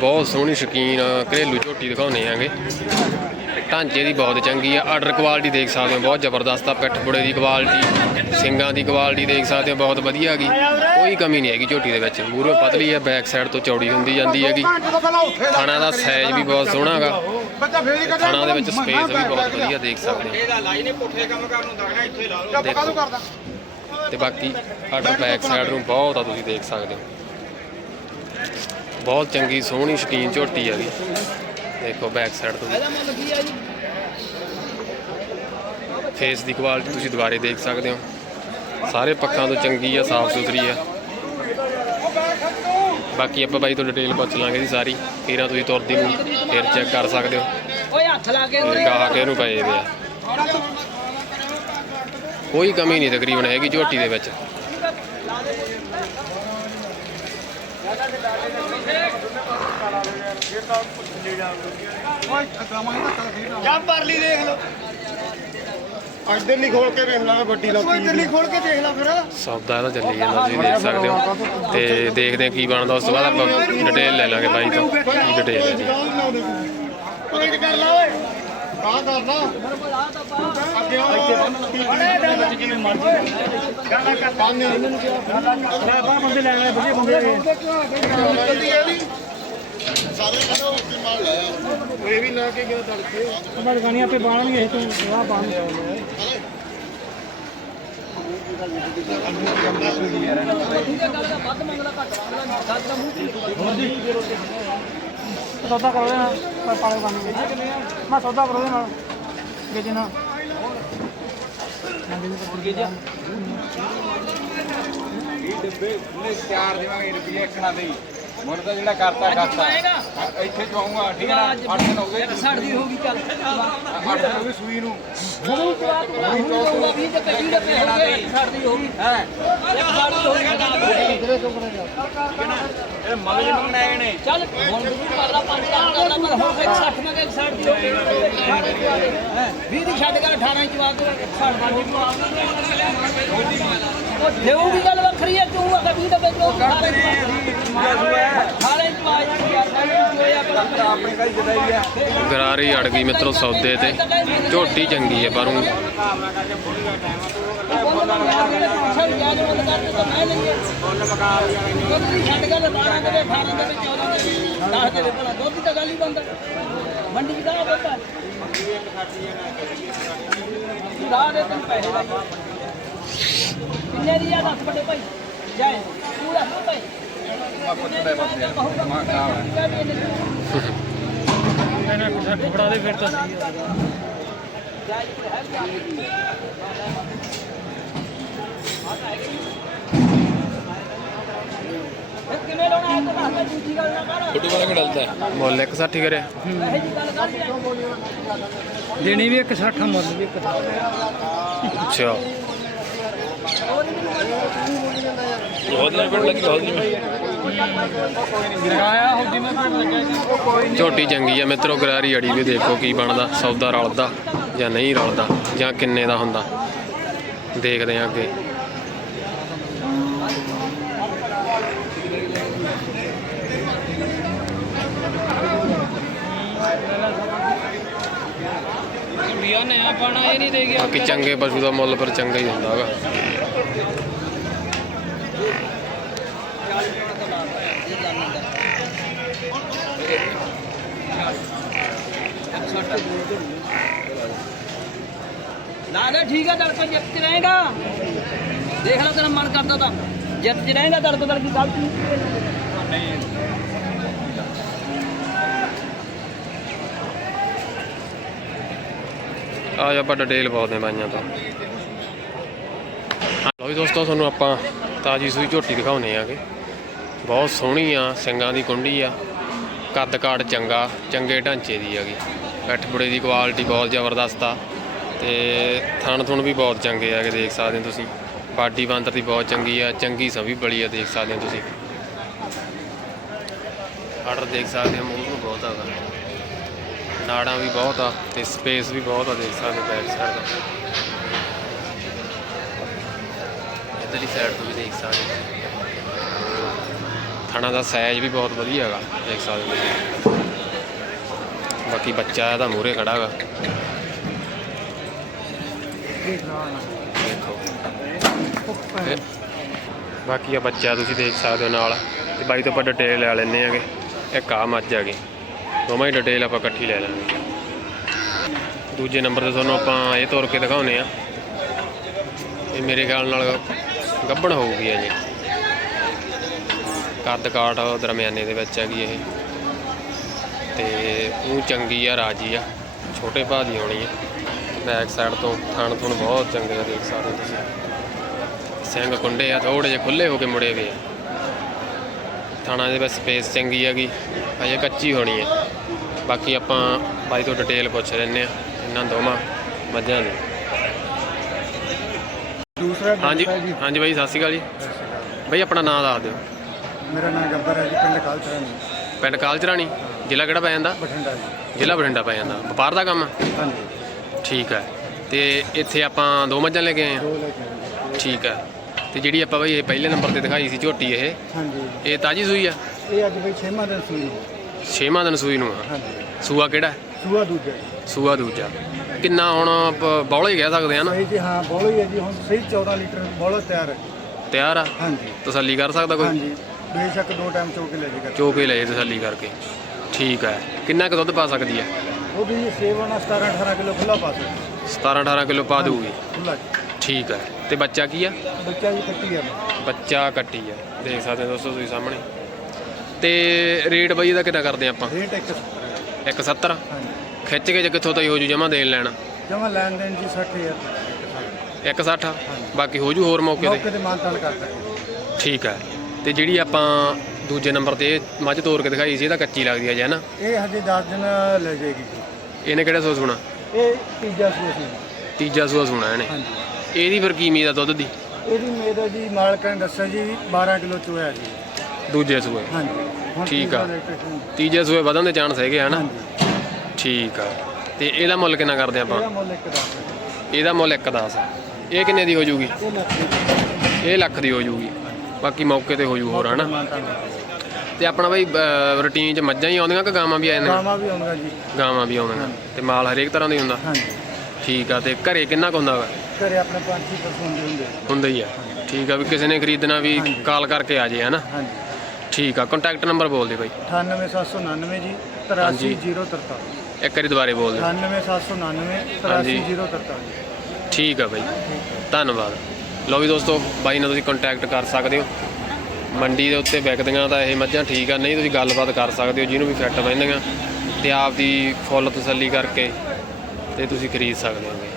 ਬਹੁਤ ਸੋਹਣੀ ਸ਼ਕੀਨ ਘਰੇਲੂ ਝੋਟੀ ਦਿਖਾਉਨੇ ਆਂਗੇ। ਢਾਂਚੇ ਦੀ ਬਹੁਤ ਚੰਗੀ ਆ ਆਰਡਰ ਕੁਆਲਿਟੀ ਦੇਖ ਸਕਦੇ ਹੋ ਬਹੁਤ ਜ਼ਬਰਦਸਤ ਆ ਪਿੱਠ ਪੁੜੇ ਦੀ ਕੁਆਲਿਟੀ ਸਿੰਗਾਂ ਦੀ ਕੁਆਲਿਟੀ ਦੇਖ ਸਕਦੇ ਹੋ ਬਹੁਤ ਵਧੀਆ ਹੈਗੀ। ਕੋਈ ਕਮੀ ਨਹੀਂ ਹੈਗੀ ਝੋਟੀ ਦੇ ਵਿੱਚ ਮੂਹਰੋਂ ਪਤਲੀ ਹੈ ਬੈਕ ਸਾਈਡ ਤੋਂ ਚੌੜੀ ਹੁੰਦੀ ਜਾਂਦੀ ਹੈਗੀ। ਥਣਾ ਦਾ ਸਾਈਜ਼ ਵੀ ਬਹੁਤ ਸੋਹਣਾ ਹੈਗਾ। ਥਣਾ ਦੇ ਵਿੱਚ ਸਪੇਸ ਵੀ ਬਹੁਤ ਵਧੀਆ ਦੇਖ ਸਕਦੇ ਹੋ। ਤੇ ਬਾਕੀ ਆਰਡਰ ਬੈਕ ਸਾਈਡ ਨੂੰ ਬਹੁਤ ਆ ਤੁਸੀਂ ਦੇਖ ਸਕਦੇ ਹੋ। ਬਹੁਤ ਚੰਗੀ ਸੋਹਣੀ ਸ਼ਕੀਨ ਝੋਟੀ ਹੈਗੀ ਦੇਖੋ ਬੈਕ ਸਾਈਡ ਤੋਂ। ਫੇਸ ਦੀ ਕੁਆਲਿਟੀ ਤੁਸੀਂ ਦੁਬਾਰੇ ਦੇਖ ਸਕਦੇ ਹੋ। ਸਾਰੇ ਪੱਖਾਂ ਤੋਂ ਚੰਗੀ ਆ ਸਾਫ਼ ਸੁਥਰੀ ਆ। ਬਾਕੀ ਆਪਾਂ ਬਾਈ ਤੋਂ ਡਿਟੇਲ ਪੁੱਛ ਲਾਂਗੇ ਜੀ ਸਾਰੀ। ਫੇਰਾਂ ਤੁਸੀਂ ਤੁਰਦੀ ਨੂੰ ਫੇਰ ਚੈੱਕ ਕਰ ਸਕਦੇ ਹੋ। ਓਏ ਹੱਥ ਲਾ ਕੇ ਤੇ ਗਾਹਕ ਇਹਨੂੰ ਪਏ ਦੇ ਆ। ਕੋਈ ਕਮੀ ਨਹੀਂ ਤਕਰੀਬਨ ਹੈਗੀ ਝੋਟੀ ਦੇ ਵਿੱਚ। ਜਾਂ ਪਰਲੀ ਦੇਖ ਲਓ। ਇੱਧਰ ਨਹੀਂ ਖੋਲ ਕੇ ਵੇਖ ਲਾ ਵੱਡੀ ਲਾ ਇੱਧਰ ਨਹੀਂ ਖੋਲ ਕੇ ਦੇਖ ਲਾ ਫਿਰ। ਸੌਦਾ ਇਹਦਾ ਚੱਲੀ ਜਾਂਦਾ ਤੁਸੀਂ ਦੇਖ ਸਕਦੇ ਹੋ। ਤੇ ਦੇਖਦੇ ਹਾਂ ਕੀ ਬਣਦਾ ਉਸ ਤੋਂ ਬਾਅਦ ਆਪਾਂ ਡਿਟੇਲ ਲੈ ਲਾਂਗੇ ਬਾਈ ਤੋਂ। ਕੀ ਡਿਟੇਲ ਹੈ ਜੀ ਪੁਆਇੰਟ ਕਰ ਲਾ ਓਏ। ਕਾ ਕਰਨਾ ਅੱਗੇ ਆ ਜਿਵੇਂ ਮਰਜ਼ੀ। ਗਾਣਾ ਕਰ। ਪਾਣੇ ਮੈਂ ਬਾਹਰ ਬੰਦੇ ਲੈ ਆਏ ਵਧੀਆ ਬੰਦੇ ਆ ਸਾਰੇ ਕਰੋ ਕਿ ਮਾਰ ਲਾਇਆ ਇਹ ਵੀ ਨਾ ਕੇ ਗਿਆ ਤੜਕੇ। ਉਹਨਾਂ ਗਾਣੀਆਂ ਆਪੇ ਬਾਣਨਗੇ ਤੂੰ ਆਹ ਬਾਣ ਸੌਦਾ ਕਰੋ ਨਾ ਪਰ ਪਾਲੇ ਕੰਮ ਮੈਂ ਸੌਦਾ ਕਰੋ ਦੇ ਨਾਲ ਵੇਚਣਾ ਡੱਬੇ ਉਹਨੇ ਚਾਰ ਦੇਵਾਂਗੇ ਰੁਪਏ ਇੱਕਣਾ ਦੇ ਮੁੰਡ ਤਾਂ ਜਿਹੜਾ ਕਰਤਾ ਕਰਤਾ। ਇੱਥੇ ਜਾਊਂਗਾ ਠੀਕ ਹੈ ਨਾ? 8 ਦਿਨ ਹੋ ਗਏ ਸੜਦੀ ਹੋਗੀ ਚੱਲ 8 ਦਿਨ ਹੋ ਗਏ ਸੂਈ ਨੂੰ। ਹੁਣ ਜਵਾਬ ਹੁਣ ਜਾਊਗਾ 20 ਤੇ 20 ਦੇ ਹੋ ਗਏ। ਸੜਦੀ ਹੈ ਇੱਕ ਸੜਦੀ ਹੋਗੀ ਇਹ ਮਗਜ ਨੂੰ? ਬਣਾਏ ਨੇ? ਚੱਲ ਹੁਣ ਵੀ ਕਰ ਲਾ 5 ਲੱਖ ਕਰ ਲਾ ਪਰ ਹੁਣ ਫਿਰ 60 ਮੈਂ ਕਿ ਸੜਦੀ ਹੋਗੀ 20 ਦੀ ਛੱਡ ਕੇ 18 ਚ ਜਵਾਬ ਦੇ 60 ਦੀ ਉਹ ਦੇਊਗੀ ਗੱਲ ਵੱਖਰੀ ਹੈ ਤੂੰ ਅਗਰ 20 ਦੇ ਵਿੱਚ ਉਹ ਕਰਦੇ ਨੇ ਗਰਾਰੀ ਅੜ ਗਈ ਮਿੱਤਰੋ ਸੌਦੇ ਤੇ। ਝੋਟੀ ਚੰਗੀ ਹੈ, ਪਰੋਂ ਮੰਡੀ ਦਾ ਬੰਦਾ ਦਾ ਦੇ ਤੈਨੂੰ ਪੈਸੇ ਦਾ ਕਿੰਨੇ ਦੀ ਆ ਦੱਸ ਵੱਡੇ ਭਾਈ? ਜੈ ਤੂੰ ਭਾਈ। ਫੜਾ ਦੇ ਫਿਰ ਤਾਂ ਕਿਵੇਂ ਲਾਉਣਾ ਹੈ ਤਾਂ ਦੱਸ ਦੇ ਦੂਜੀ ਗੱਲ ਨਾ ਕਰ ਛੋਟੂ ਵਾਲਾ ਕਿਹੜਾ ਮੁੱਲ 160 ਕਰਿਆ ਇਹੋ ਜੀ ਗੱਲ ਕਰ ਦੇਣੀ ਵੀ ਇੱਕ 60 ਮੁੱਲ ਵੀ ਇੱਕ ਅੱਛਾ ਬਹੁਤ ਨਹੀਂ ਲੱਗੀ ਬਹੁਤ ਨਹੀਂ ਝੋਟੀ ਚੰਗੀ ਆ ਮਿੱਤਰੋ, ਗਰਾਰੀ ਅੜੀ ਵੀ ਦੇਖੋ ਕੀ ਬਣਦਾ, ਸੌਦਾ ਰਲਦਾ ਜਾਂ ਨਹੀਂ ਰਲਦਾ ਜਾਂ ਕਿੰਨੇ ਦਾ ਹੁੰਦਾ। ਦੇਖਦੇ ਆਂ ਅੱਗੇ। ਵੀਆ ਨया ਪਾਣਾ ਇਹ ਨਹੀਂ ਦੇ ਗਿਆ ਬਾਕੀ ਚੰਗੇ ਪਸ਼ੂ ਦਾ ਮੁੱਲ ਪਰ ਚੰਗਾ ਹੀ ਹੁੰਦਾ ਹੈਗਾ। ਲਾ ਲੈ ਠੀਕ ਹੈ ਦਰਦ ਜਿੱਤ ਚ ਰਹੇਗਾ। ਦੇਖ ਲੈ ਤੇਰਾ ਮਨ ਕਰਦਾ ਤਾਂ। ਜਿੱਤ ਚ ਰਹੇਗਾ ਦਰਦ ਦਰਦ ਦੀ ਗਲਤੀ ਆ ਜਾ ਆਪਾਂ ਡਿਟੇਲ ਪਾਉਂਦੇ ਹਾਂ ਬਾਈਆਂ ਤੋਂ। ਲਓ ਜੀ ਦੋਸਤੋ, ਤੁਹਾਨੂੰ ਆਪਾਂ ਤਾਜੀ ਸੂਈ ਝੋਟੀ ਦਿਖਾਉਨੇ ਆਗੇ ਬਹੁਤ ਸੋਹਣੀ ਆ, ਸਿੰਗਾਂ ਦੀ ਕੁੰਡੀ ਆ, ਕੱਦ ਕਾੜ ਚੰਗਾ, ਚੰਗੇ ਢਾਂਚੇ ਦੀ ਹੈਗੀ। ਪੈਠ ਬੁੜੇ ਦੀ ਕੁਆਲਿਟੀ ਬਹੁਤ ਜ਼ਬਰਦਸਤ ਆ ਤੇ ਥਣ ਥੁਣ ਵੀ ਬਹੁਤ ਚੰਗੇ ਆਗੇ ਦੇਖ ਸਕਦੇ ਹੋ ਤੁਸੀਂ। ਬਾਡੀ ਬਾਂਦਰ ਦੀ ਬਹੁਤ ਚੰਗੀ ਆ, ਚੰਗੀ ਸਭੀ ਬੜੀ ਆ, ਦੇਖ ਸਕਦੇ ਹੋ ਤੁਸੀਂ। ਆਰਡਰ ਦੇਖ ਸਕਦੇ ਹੋ, ਮੂੰਹ ਨੂੰ ਬਹੁਤ ਆਗਾ ਨਾੜਾਂ ਵੀ ਬਹੁਤ ਆ ਤੇ ਸਪੇਸ ਵੀ ਬਹੁਤ ਆ ਦੇਖ ਸਕਦੇ ਬੈਕ ਸਾਈਡ ਦਾ। ਇਧਰਲੀ ਸਾਈਡ ਤੋਂ ਵੀ ਦੇਖ ਸਕਦੇ ਥਾਣਾ ਦਾ ਸਾਈਜ਼ ਵੀ ਬਹੁਤ ਵਧੀਆ ਹੈਗਾ, ਦੇਖ ਸਕਦੇ ਹੋ ਬਾਕੀ ਬੱਚਾ ਇਹਦਾ ਮੂਹਰੇ ਖੜਾ ਹੈਗਾ। ਦੇਖੋ। ਬਾਕੀ ਆ ਬੱਚਾ ਤੁਸੀਂ ਦੇਖ ਸਕਦੇ ਹੋ ਨਾਲ। ਤੇ ਬਾਈ ਤੋਂ ਆਪਾਂ ਡਿਟੇਲ ਲੈ ਲੈਣੇ ਆਗੇ ਇੱਕ ਆ ਮੱਝ ਆ ਦੋਵਾਂ ਹੀ ਡਿਟੇਲ ਆਪਾਂ ਇਕੱਠੀ ਲੈ ਲਾਂਗੇ। ਦੂਜੇ ਨੰਬਰ ਤੇ ਤੁਹਾਨੂੰ ਆਪਾਂ ਇਹ ਤੋਰ ਕੇ ਦਿਖਾਉਨੇ ਆ ਇਹ ਮੇਰੇ ਖਿਆਲ ਨਾਲ ਗੱਬਣ ਹੋਊਗੀ ਆ ਜੀ। ਕੱਦ ਕਾਠ ਦਰਮਿਆਨੇ ਦੇ ਵਿੱਚ ਹੈਗੀ ਇਹ। ਤੇ ਉਹ ਚੰਗੀ ਆ, ਰਾਜੀ ਆ। ਛੋਟੇ ਭਾਅ ਦੀ ਆਉਣੀ ਆ। ਬੈਕ ਸਾਈਡ ਤੋਂ ਥਣ ਥੁਣ ਬਹੁਤ ਚੰਗੇ ਦੇਖ ਸਕਦੇ ਹੋ ਤੁਸੀਂ। ਸਿੰਘ ਕੁੰਡੇ ਆ ਥੋੜੇ ਜਿਹੇ ਖੁੱਲੇ ਹੋ ਕੇ ਮੁੜੇ ਵੇ ਆ। ਥਾਣਾ ਦੇ ਵਿੱਚ ਸਪੇਸ ਚੰਗੀ ਹੈਗੀ ਅਜੇ ਕੱਚੀ ਹੋਣੀ ਹੈ। ਬਾਕੀ ਆਪਾਂ ਬਾਈ ਤੋਂ ਡਿਟੇਲ ਪੁੱਛ ਲੈਂਦੇ ਆ ਇਹਨਾਂ ਦੋਵਾਂ ਮੱਝਾਂ ਦੀ। ਦੂਸਰਾ ਹਾਂਜੀ ਹਾਂਜੀ ਬਾਈ ਸਤਿ ਸ਼੍ਰੀ ਅਕਾਲ ਜੀ। ਬਾਈ ਆਪਣਾ ਨਾਮ ਦੱਸ ਦਿਓ। ਮੇਰਾ ਨਾਮ ਗੱਬਰ ਹੈ ਜੀ ਪਿੰਡ ਕਾਲਚਰਾ ਨੇ ਪਿੰਡ ਕਾਲਚਰਾਣੀ? ਜ਼ਿਲ੍ਹਾ ਕਿਹੜਾ ਪੈ ਜਾਂਦਾ? ਬਠਿੰਡਾ ਜੀ। ਜ਼ਿਲ੍ਹਾ ਬਠਿੰਡਾ ਪੈ ਜਾਂਦਾ। ਵਪਾਰ ਦਾ ਕੰਮ? ਆ? ਹਾਂਜੀ। ਠੀਕ ਹੈ। ਤੇ ਇੱਥੇ ਆਪਾਂ ਦੋ ਮੱਝਾਂ ਲੈ ਕੇ ਆਏ ਆ। ਠੀਕ ਹੈ। ਤੇ ਜਿਹੜੀ ਆਪਾਂ ਬਾਈ ਇਹ ਪਹਿਲੇ ਨੰਬਰ ਤੇ ਦਿਖਾਈ ਸੀ ਝੋਟੀ ਇਹ ਹਾਂਜੀ। ਇਹ ਤਾਜੀ ਸੂਈ ਆ? ਇਹ ਅੱਜ ਬਈ 6ਵਾਂ ਦਿਨ ਸੂਈ ਨੂੰ। ਛੇਵਾਂ ਦਿਨ ਸੂਈ ਨੂੰ ਆ। ਹਾਂਜੀ। ਸੂਆ ਕਿਹੜਾ? ਸੂਆ ਦੂਜਾ ਜੀ। ਸੂਆ ਦੂਜਾ। ਕਿੰਨਾ ਹੁਣ ਬੌਲੇ ਕਹਿ ਸਕਦੇ ਆ ਨਾ? ਸਹੀ ਜੀ ਹਾਂ ਬੋਲੋ ਹੀ ਹੈ ਜੀ। ਹੁਣ ਸਹੀ 14 ਲੀਟਰ ਬੋਲੋ ਤਿਆਰ ਹੈ ਤਿਆਰ ਆ? ਹਾਂਜੀ। ਤਸੱਲੀ ਕਰ ਸਕਦਾ ਕੋਈ? ਹਾਂਜੀ। ਬੇਸ਼ੱਕ ਦੋ ਟਾਈਮ ਚੋ ਕੇ ਲੈ ਜੀ ਕਰ ਚੋ ਕੇ ਲਏ ਤਸੱਲੀ ਕਰਕੇ। ਠੀਕ ਹੈ ਕਿੰਨਾ ਕੁ ਦੁੱਧ ਪਾ ਸਕਦੀ ਹੈ ਉਹ ਵੀ ਸੇਵਨ 17 18 ਕਿਲੋ ਖੁੱਲਾ ਪਾ ਸਕਦਾ। 17 18 ਕਿਲੋ ਪਾ ਦੂਗੀ ਖੁੱਲਾ ਜੀ। ਠੀਕ ਹੈ ਤੇ ਬੱਚਾ ਕੀ ਆ? ਬੱਚਾ ਜੀ ਕੱਟੀ ਆ ਬੱਚਾ ਕੱਟੀ ਆ। ਦੇਖ ਸਕਦੇ ਹੋ ਦੋਸਤੋ ਤੁਸੀਂ ਸਾਹਮਣੇ। ਤੇ ਰੇਟ ਬਈ ਇਹਦਾ ਕਿੰਨਾ ਕਰਦੇ ਆਪਾਂ? ਰੇਟ ਇੱਕ 170 ਹਾਂਜੀ। ਖਿੱਚ ਕੇ ਜੇ ਕਿੱਥੋਂ ਤਾਈ ਹੋ ਜੂ ਜਮਾ ਦੇਣ ਲੈਣਾ। ਜਮਾ ਲੈਣ ਦੇਣ ਜੀ 60000 160 ਬਾਕੀ ਹੋ ਜੂ ਹੋਰ ਮੌਕੇ ਤੇ? ਮੌਕੇ ਤੇ ਮਾਨਤਾਨ ਕਰ ਸਕਦੇ ਠੀਕ ਹੈ ਤੇ ਜਿਹੜੀ ਆਪਾਂ ਦੂਜੇ ਨੰਬਰ ਤੇ ਮੱਝ ਤੋੜ ਕੇ ਦਿਖਾਈ ਸੀ ਇਹ ਤਾਂ ਕੱਚੀ ਲੱਗਦੀ ਹੈ ਜੀ ਨਾ? ਇਹ ਹਜੇ 10 ਦਿਨ ਲੈ ਜਾਏਗੀ ਇਹਨੇ ਕਿਹੜਾ ਸੋ ਸੁਣਾ? ਇਹ ਤੀਜਾ ਸੂਆ ਸੀ ਤੀਜਾ ਸੂਆ ਸੁਣਾ ਇਹਨੇ। ਹਾਂਜੀ। ਇਹਦੀ ਫਿਰ ਕੀ ਉਮੀਦ ਆ ਦੁੱਧ ਦੀ? ਇਹਦੀ ਮੇਰਾ ਜੀ ਮਾਲਕਾਂ ਨੇ ਦੱਸਿਆ ਜੀ 12 ਕਿਲੋ ਚੋਇਆ ਜੀ। ਦੂਜੇ ਸੂਏ? ਹਾਂਜੀ। ਹੁਣ ਠੀਕ ਆ। ਤੀਜਾ ਸੂਏ ਵਧਣ ਦੇ ਚਾਂਸ ਹੈਗੇ ਹਨਾ? ਹਾਂਜੀ। ਠੀਕ ਆ। ਤੇ ਇਹਦਾ ਮੁੱਲ ਕਿੰਨਾ ਕਰਦੇ ਆਪਾਂ? ਇਹਦਾ ਮੁੱਲ ਇੱਕ ਹੈ। ਇਹਦਾ ਮੁੱਲ 1.10 ਆ। ਇਹ ਕਿੰਨੇ ਦੀ ਹੋ ਜੂਗੀ? ਇਹ ਲੱਖ ਇਹ ਲੱਖ ਦੀ ਹੋ ਜੂਗੀ। ਬਾਕੀ ਮੌਕੇ ਤੇ ਹੋ ਜੂ ਹੋਰ ਹਨਾ? ਤੇ ਆਪਣਾ ਬਈ ਰੂਟੀਨ ਚ ਮੱਝਾਂ ਹੀ ਆਉਂਦੀਆਂ ਕਿ ਗਾਵਾਂ ਵੀ ਆ ਜਾਂਦੀਆਂ? ਗਾਵਾਂ ਵੀ ਆਉਂਦਾ ਜੀ। ਗਾਵਾਂ ਵੀ ਆਉਂਦੀਆਂ। ਤੇ ਮਾਲ ਹਰੇਕ ਤਰ੍ਹਾਂ ਦਾ ਹੀ ਹੁੰਦਾ? ਹਾਂਜੀ। ਠੀਕ ਆ। ਤੇ ਘਰੇ ਕਿੰਨਾ ਕੁ ਹੁੰਦਾ ਵਾ? ਘਰੇ ਆਪਣੇ ਪੰਜ ਛੇ ਪਸ਼ੂ ਹੁੰਦੇ ਹੁੰਦੇ ਹੁੰਦਾ ਹੀ ਆ। ਠੀਕ ਆ ਵੀ ਕਿਸੇ ਨੇ ਖਰੀਦਣਾ ਵੀ ਕਾਲ ਕਰਕੇ ਆ ਜੇ ਹਨਾ? ਹਾਂਜੀ। ਠੀਕ ਆ ਕੰਟੈਕਟ ਨੰਬਰ ਬੋਲ ਦੇ ਬਾਈ। 98799 ਜੀ 83043 ਇੱਕ ਵਾਰੀ ਦੁਬਾਰੇ ਬੋਲ ਦੇ 98799 ਹਾਂਜੀ। 83043 ਠੀਕ ਆ ਬਾਈ। ਧੰਨਵਾਦ। ਲਓ ਵੀ ਦੋਸਤੋ ਬਾਈ ਨਾਲ ਤੁਸੀਂ ਕੰਟੈਕਟ ਕਰ ਸਕਦੇ ਹੋ। ਮੰਡੀ ਦੇ ਉੱਤੇ ਵਿਕਦੀਆਂ ਤਾਂ ਇਹ ਮੱਝਾਂ ਠੀਕ ਆ ਨਹੀਂ ਤੁਸੀਂ ਗੱਲਬਾਤ ਕਰ ਸਕਦੇ ਹੋ ਜਿਹਨੂੰ ਵੀ ਫਿੱਟ ਬਹਿੰਦੀਆਂ। ਤੇ ਆਪ ਦੀ ਫੁੱਲ ਤਸੱਲੀ ਕਰਕੇ ਤੇ ਤੁਸੀਂ ਖਰੀਦ ਸਕਦੇ ਹੋਗੇ